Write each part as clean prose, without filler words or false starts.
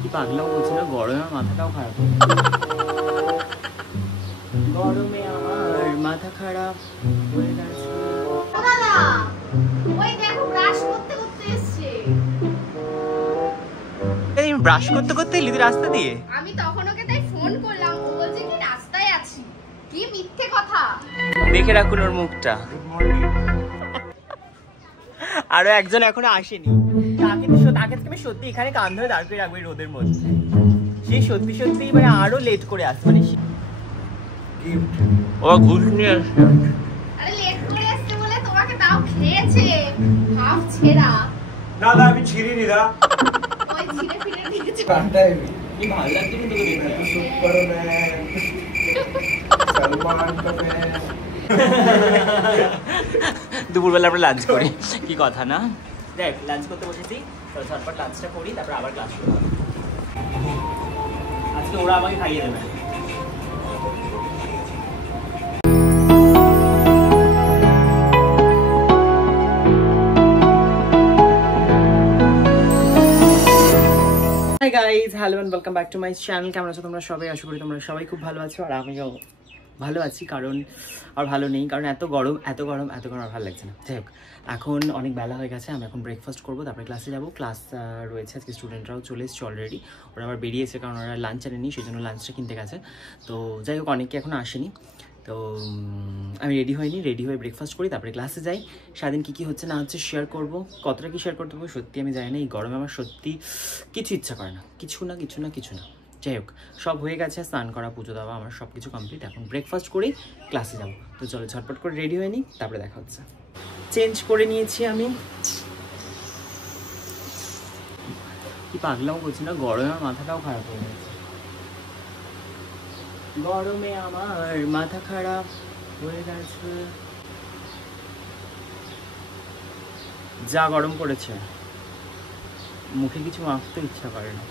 কি পাগলাও বলছে না, গরমে আমার মাথাটাও খারাপ, গরমে আমার মাথা খারাপ হয়ে গেছে। ব্রাশ করতে করতে এলি রাস্তা দিয়ে? আমি তখন ওকে তাই ফোন করলাম, ও বলছে কি রাস্তায় আছি। কি মিথ্যে কথা। দেখে রাখুন ওর মুখটা। আরো একজন এখনো আসেনি, তাকে তুমি সত্যি এখানে কান ধরে দাঁড় করে রাখবে রোদের মধ্যে। সে সত্যি সত্যি মানে আরো লেট করে আসছে, মানে ও ঘুষ নিয়ে আসছে। আরে লেট করে আসছে বলে তোমাকে তাও খেয়েছে হাফ ছেঁড়া। না না আমি ছিঁড়িনি না, ওই ছিঁড়ে ফিরে দিয়েছে। কাটাই কি ভালো লাগছে কিন্তু তোকে দেখতে। সুপার ম্যান সলমান কা ম্যান। দুপুরবেলা আমরা লাঞ্চ করি, কি কথা না? দেখ লাঞ্চ করতে বসেছি, ঝটপট লাঞ্চটা করি, তারপর আবার ক্লাস শুরু হবে। আজকে ওরা আমাকে খাইয়ে দেবে। Hi guys, hello and welcome back to my channel. কেমন আছো তোমরা সবাই? আশা করি তোমরা সবাই খুব ভালো আছো, আর আমিও ভালো আছি। কারণ আর ভালো নেই, কারণ এত গরম আর ভালো লাগছে না। যাই হোক, এখন অনেক বেলা হয়ে গেছে, আমি এখন ব্রেকফাস্ট করবো, তারপরে ক্লাসে যাবো। ক্লাস রয়েছে আজকে, স্টুডেন্টরাও চলে এসেছে অলরেডি। ওরা আবার বেরিয়েছে, কারণ ওরা লাঞ্চ আনেনি, সেই জন্য লাঞ্চটা কিনতে গেছে। তো যাই হোক, অনেকে এখনও আসেনি। তো আমি রেডি হয়ে ব্রেকফাস্ট করি, তারপরে ক্লাসে যাই। সারাদিন কী হচ্ছে না হচ্ছে শেয়ার করবো। কতটা কি শেয়ার করতে হবে সত্যি আমি জানি না। এই গরমে আমার সত্যি কিছু ইচ্ছা করে না, কিছু না। যাই হোক, সব হয়ে গেছে, স্নান করা, পুজো দেওয়া, আমার সব কিছু কমপ্লিট। এখন ব্রেকফাস্ট করেই ক্লাসে যাবো। তো চলো ঝটপট করে রেডি হয়ে নিই, তারপরে দেখা হচ্ছে। চেঞ্জ করে নিয়েছি আমি। কি পাগলাও বলছি না, গরমে আমার মাথাটাও খারাপ হয়ে গেছে, গরমে আমার মাথা খারাপ হয়ে গেছে। যা গরম পড়েছে, মুখে কিছু মাখতে ইচ্ছা করে না।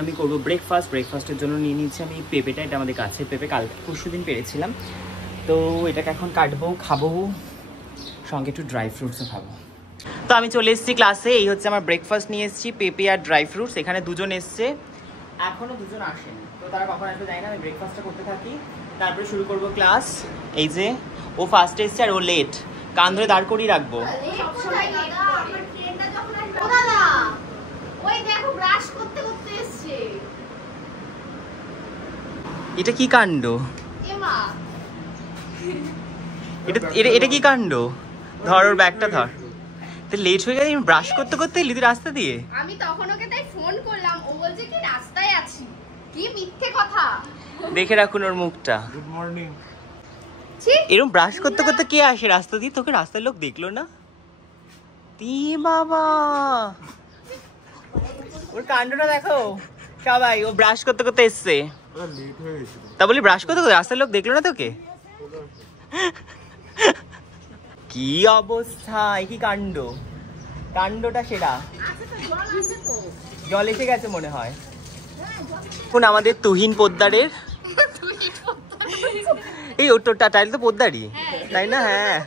আমি করবো ব্রেকফাস্টের জন্য নিয়ে নিচ্ছি আমি পেঁপেটা। এটা আমাদের গাছের পেঁপে, কালকে পরশুদিন পেরেছিলাম। তো এটাকে এখন কাটবো, খাবো, সঙ্গে একটু ড্রাই ফ্রুটসও খাবো। তো আমি চলে এসেছি ক্লাসে। এই হচ্ছে আমার ব্রেকফাস্ট নিয়ে এসেছি, পেঁপে আর ড্রাই ফ্রুটস। এখানে দুজন এসছে, এখনো দুজন আসেনি। তো তারা কখন আসবে জানি না। আমি ব্রেকফাস্টটা করতে থাকি, তারপরে শুরু করবো ক্লাস। এই যে ও ফার্স্ট এসছে আর ও লেট, কান ধরে দাঁড় করিয়ে রাখবো। এটা কি কাণ্ড? এটা কি কাণ্ড? ধর ওর ব্যাগটা ধর। তো লেট হয়ে গেছে, ব্রাশ করতে করতে এলি তুই রাস্তা দিয়ে? আমি তখন ওকে তাই ফোন করলাম, ও বলছে কি রাস্তায় আছি। কি মিথ্যে কথা। দেখে রাখুন ওর মুখটা। Good morning. এরকম ব্রাশ করতে করতে কে আসে রাস্তা দিয়ে? তোকে রাস্তার লোক দেখলো না? তি বাবা, ওর কাণ্ডটা দেখো সবাই। ও ব্রাশ করতে করতে এসছে, লেট হয়ে গেছিল। তা বলি ব্রাশ করতে করতে রাস্তার লোক দেখলো না তোকে? কি অবস্থা, কি কাণ্ডটা সেরা। জল এসে গেছে মনে হয়। এখন আমাদের তুহিন পোদ্দারের, এই ওটা টাইল তো পোদ্দারই, তাই না? হ্যাঁ,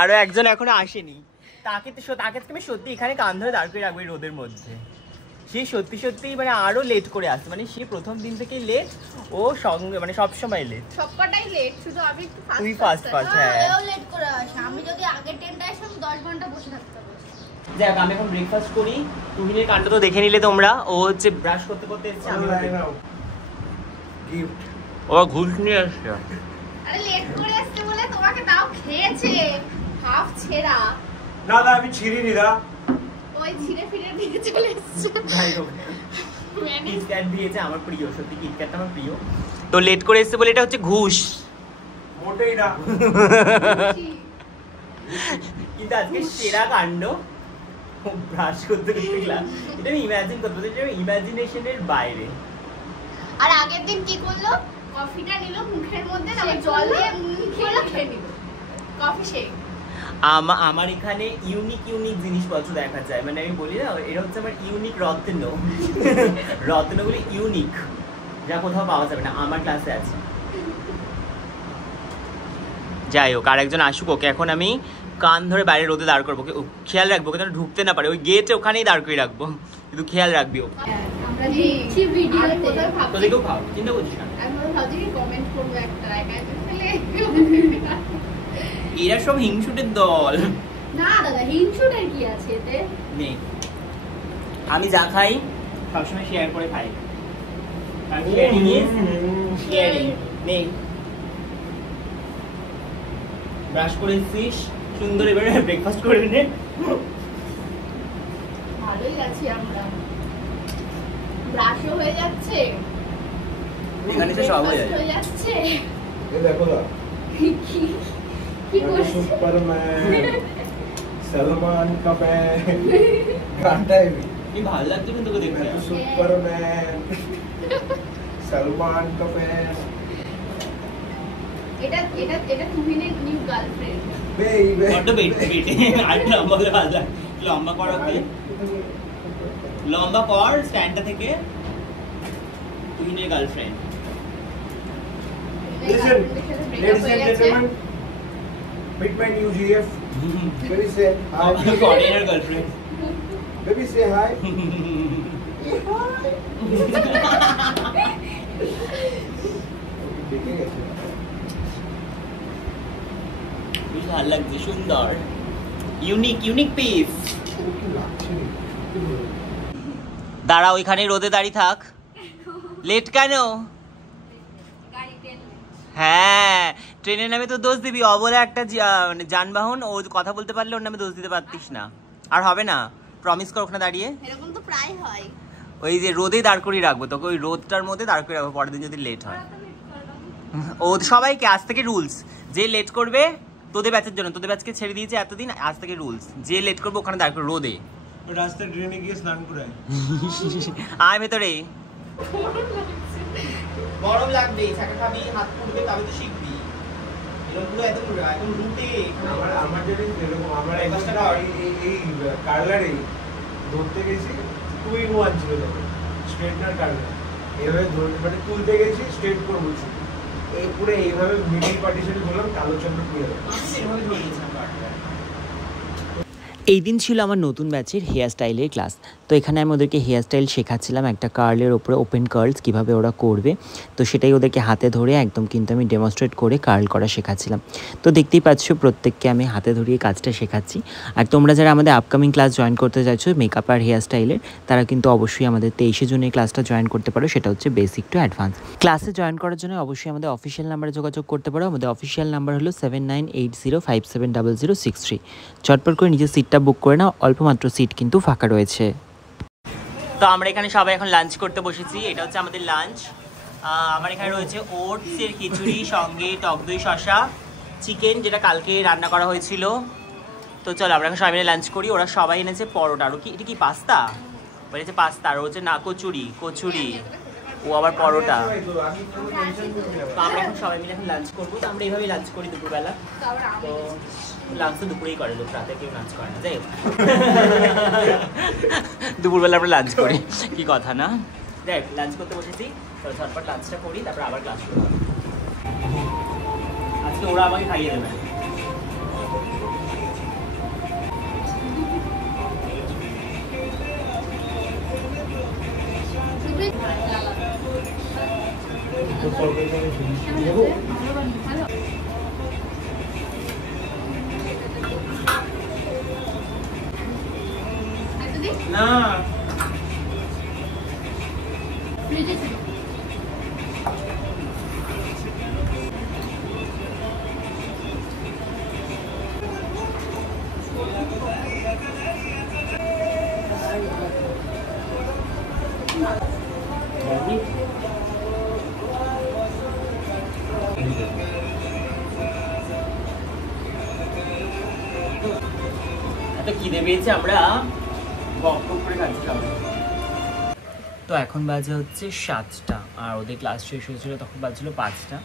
আরো একজন এখনো আসেনি। তাকে তুমি সত্যি এখানে কান ধরে দাঁড় করে রাখবে রোদের মধ্যে। সে সত্যি মানে আরো লেট করে আসছে, মানে সে প্রথম দিন থেকেই লেট। ও সঙ্গে মানে সবসময় লেট, সবকটাই লেট, শুধু আমি একটু তুই ফার্স্ট। হ্যাঁ, ও লেট করে আসে। আমি যদি আগে 10টায় আসতাম 10 ঘন্টা বসে থাকতাম। যাক, আমি এখন ব্রেকফাস্ট করি। তুহিনের কাণ্ড তো দেখে নিলে তোমরা। ও হচ্ছে ব্রাশ করতে করতে এসেছে, আমি গিফট। ও ঘুষ নিয়ে আসছে। আরে লেট করে আসছে বলে তোমাকে তাও খেয়েছে হাফ ছেঁড়া। না না আমি ছিঁড়িনি না, ওই ছিঁড়ে ফিরে দিয়ে চলে এসেছে। যাই হোক, কিটক্যাট দিয়েছে, আমার প্রিয়, সত্যি কিটক্যাটটা আমার প্রিয়। তো লেট করে এসেছে বলে এটা হচ্ছে ঘুষ, মোটেই না। কিন্তু আজকে সেরা কাণ্ড, ব্রাশ করতে করতে গেলাম। এটা আমি ইমাজিন করতে পারছি, এটা ইমাজিনেশনের বাইরে। আর আগের দিন কি করলো, কফিটা নিল মুখের মধ্যে, তারপর জল দিয়ে মুখে খেয়ে নিল কফি শেক। আমার এখানে ইউনিক জিনিসপত্র দেখা যায়, মানে আমি বলি না, এটা হচ্ছে আমার ইউনিক রত্নগুলি ইউনিক, যা কোথাও পাওয়া যাবে না, আমার ক্লাসে আছে। যাই হোক, আরেকজন আসুক, ওকে এখন আমি কান ধরে বাইরে রোদে দাঁড় করবো, খেয়াল রাখবো যেন ঢুকতে না পারে, ওই গেটে ওখানেই দাঁড় করে রাখবো, কিন্তু খেয়াল রাখবি ও। আমরা দেখছি ভিডিওতে তো দেখো খাও, চিন্তা করছিস না। আমি ভাবছি কি কমেন্ট করবো একটা একা ফেলে। এরা সব হিংসুটের দল। না দাদা হিংসুটের কি আছে এতে? নেই, আমি যা খাই সবসময় শেয়ার করে খাই। ব্রাশ করে এসছিস সুন্দর, এবারে ব্রেকফাস্ট করে নে। ভালোই আছি আমরা, ব্রাশও হয়ে যাচ্ছে, এখানে তো সব হয়ে breakfast হয়ে যাচ্ছে। ये देखो ना, কি করছিস? सुपरमैन सलमान का बैग गाता है भी, কি ভালো লাগছে কিন্তু তোকে দেখতে। मैं तो सुपरमैन सलमान का बैग এটা এটা এটা তুহিনের নিউ গার্লফ্রেন্ড। बेबी বড্ড বেট আর লম্বা করে ভালো লাগে। লম্বা কর ওকে, লম্বা কর স্ট্যান্ডটা থেকে। তুহিনের girlfriend. Listen, ladies and gentlemen, meet my new GF. Baby say hi. Foreigner girlfriend. Baby say hi. বেশ ভালো লাগছে, সুন্দর, ইউনিক পিস। দাঁড়া ওইখানে রোদে দাঁড়িয়ে থাক। লেট কেন? হ্যাঁ, ট্রেনের নামে তো দোষ দিবি, অবলা একটা মানে যানবাহন, ও কথা বলতে পারলে ওর নামে দোষ দিতে পারতিস না। আর হবে না, প্রমিস কর ওখানে দাঁড়িয়ে। এরকম তো প্রায় হয়। ওই যে রোদে দাঁড় করিয়ে রাখবো তোকে, ওই রোদটার মধ্যে দাঁড় করিয়ে রাখবো, পরের দিন যদি লেট হয়। ও সবাইকে আজ থেকে রুলস, যে লেট করবে তোদের ব্যাচের জন্য, তোদের ব্যাচকে ছেড়ে দিয়েছে এতদিন, আজ থেকে রুলস, যে লেট করবে ওখানে দাঁড় করে রোদে। রাস্তায় ট্রেনে গিয়ে স্নান করে আয় ভেতরে। গরম লাগবে, ছাকা খাবি, হাত পুড়বে, তবে তো শিখবি। এরকম পুরো একদম রুটে। আমার যদি এরকম আমার এই কার্লারে ধরতে গেছি, 2-in-1 ছিল তবে স্ট্রেটনার কার্লার, এভাবে মানে তুলতে গেছি স্ট্রেট করে বলছি, এই পুরো এইভাবে মিডিল পার্টিশনে ধরলাম, কালো চন্দ্র পুড়ে গেল। এভাবে ধরে নিয়েছিলাম। এই দিন ছিল আমার নতুন ব্যাচের হেয়ার স্টাইলের ক্লাস। তো এখানে আমি ওদেরকে হেয়ার স্টাইল শেখাচ্ছিলাম, একটা কার্লের ওপরে ওপেন কার্লস কীভাবে ওরা করবে। তো সেটাই ওদেরকে হাতে ধরে একদম কিন্তু আমি ডেমনস্ট্রেট করে কার্ল করা শেখাচ্ছিলাম। তো দেখতেই পাচ্ছ প্রত্যেককে আমি হাতে ধরিয়ে কাজটা শেখাচ্ছি। আর তোমরা যারা আমাদের আপকামিং ক্লাস জয়েন করতে চাইছো মেকআপ আর হেয়ার স্টাইলের, তারা কিন্তু অবশ্যই আমাদের 23শে জুনে ক্লাসটা জয়েন করতে পারো, সেটা হচ্ছে বেসিক টু অ্যাডভান্স। ক্লাসে জয়েন করার জন্য অবশ্যই আমাদের অফিসিয়াল নাম্বারে যোগাযোগ করতে পারো। আমাদের অফিসিয়াল নাম্বার হলো 7980570063। চটপট করে নিজের সিটটা বুক করে নাও, অল্প মাত্র সিট কিন্তু ফাঁকা রয়েছে। তো আমরা এখানে সবাই এখন লাঞ্চ করতে বসেছি, এটা হচ্ছে আমাদের লাঞ্চ। আমার এখানে রয়েছে ওটসের খিচুড়ি, সঙ্গে টক দই শসা, চিকেন যেটা কালকে রান্না করা হয়েছিল। তো চলো আমরা এখন সবাই মিলে লাঞ্চ করি। ওরা সবাই এনেছে পরোটা, আর কি এটা কি পাস্তা বলেছে, পাস্তা, আর হচ্ছে না কচুরি, ও আবার পরোটা। তো আমরা এখন সবাই মিলে এখন লাঞ্চ করবো। তো আমরা এইভাবেই লাঞ্চ করি দুপুরবেলা। তো লাঞ্চ তো দুপুরেই করে, লোক রাতে কেউ লাঞ্চ করে না, যাই হোক দুপুরবেলা আমরা লাঞ্চ করি, কি কথা না। দেখ লাঞ্চ করতে বসেছি, তো ঝটপট লাঞ্চটা করি, তারপর আবার ক্লাস শুরু হবে। আজকে ওরা আমাকে খাইয়ে দেবে। না এত খিদে পেয়েছে, আমরা বক বক করে খাচ্ছিলাম। তো এখন বাজে হচ্ছে 7টা, আর ওদের ক্লাস শেষ হয়েছিল তখন বাজছিল 5টা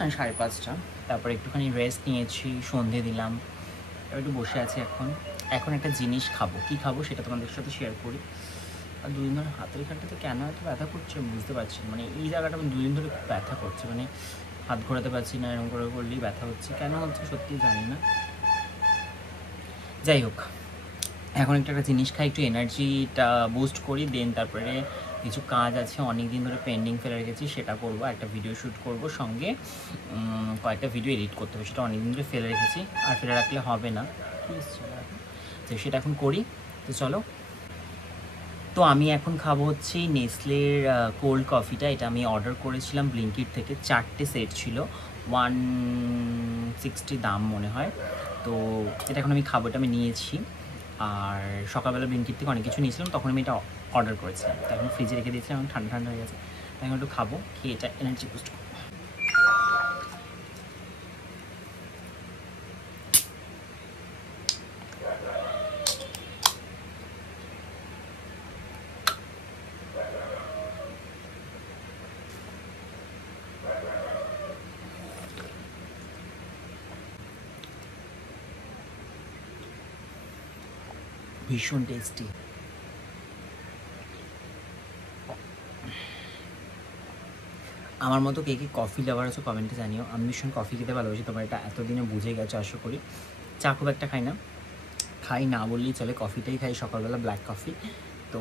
না 5:30। তারপরে একটুখানি রেস্ট নিয়েছি, সন্ধে দিলাম, এবার একটু বসে আছি। এখন একটা জিনিস খাবো, কি খাবো সেটা তোমাদের সাথে শেয়ার করি। আর দুদিন ধরে হাতের এখানটাতে কেন এত ব্যথা করছে আমি বুঝতে পারছি না, মানে এই জায়গাটা আমি দুদিন ধরে খুব ব্যথা করছে, মানে হাত ঘোরাতে পারছি না, এরকম করে করলেই ব্যথা হচ্ছে, কেন হচ্ছে সত্যি জানি না। যাই হোক, এখন একটা জিনিস খাই, একটু এনার্জিটা বুস্ট করি, দেন তারপরে কিছু কাজ আছে অনেক দিন ধরে পেন্ডিং ফেলে রেখেছি, সেটা করব। একটা ভিডিও শ্যুট করব, সঙ্গে কয়েকটা ভিডিও এডিট করতে হবে, সেটা অনেক দিন ধরে ফেলে রেখেছি, আর ফেলে রাখলে হবে না, তো সেটা এখন করি। তো চলো, তো আমি এখন খাবো হচ্ছে নেসলের কোল্ড কফিটা। এটা আমি অর্ডার করেছিলাম ব্লিঙ্কিট থেকে, 4টে সেট ছিল, 160 দাম মনে হয়। তো এটা এখন আমি খাবো, এটা আমি নিয়েছি। আর সকালবেলা ব্লিঙ্কিট থেকে অনেক কিছু নিয়েছিলাম, তখন আমি এটা অর্ডার করেছিলাম, তো এখন ফ্রিজে রেখে দিয়েছিলাম, এখন ঠান্ডা ঠান্ডা হয়ে গেছে, তাই এখন একটু খাবো, খেয়ে এটা এনার্জি বুস্ট করবো। ভীষণ টেস্টি। আমার মতো কে কে কফি লাভার আছো কমেন্টে জানিও। আমি ভীষণ কফি খেতে ভালোবাসি, তোমরা এটা এতদিনে বুঝে গেছো আশা করি। চা খুব একটা খাই না বললেই চলে, কফিটাই খাই সকালবেলা, ব্ল্যাক কফি। তো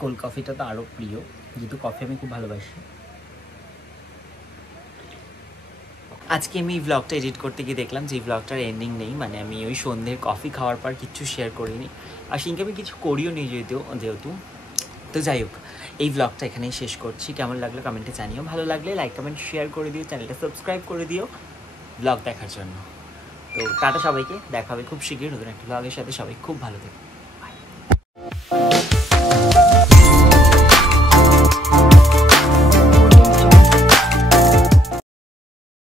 কোল্ড কফিটা তো আরও প্রিয়, যেহেতু কফি আমি খুব ভালোবাসি। আজকে আমি এই ব্লগটা এডিট করতে গিয়ে দেখলাম যে এই ব্লগটার এন্ডিং নেই, মানে আমি ওই সন্ধ্যের কফি খাওয়ার পর কিচ্ছু শেয়ার করিনি, আর সেদিনকে আমি কিছু করিও নি যেহেতু। তো যাই হোক, এই ব্লগটা এখানেই শেষ করছি। কেমন লাগলো কমেন্টে জানিও, ভালো লাগলে লাইক কমেন্ট শেয়ার করে দিও, চ্যানেলটা সাবস্ক্রাইব করে দিও ব্লগ দেখার জন্য। তো টাটা সবাইকে, দেখা হবে খুব শীঘ্রই নতুন একটা ব্লগের সাথে। সবাই খুব ভালো থেকো।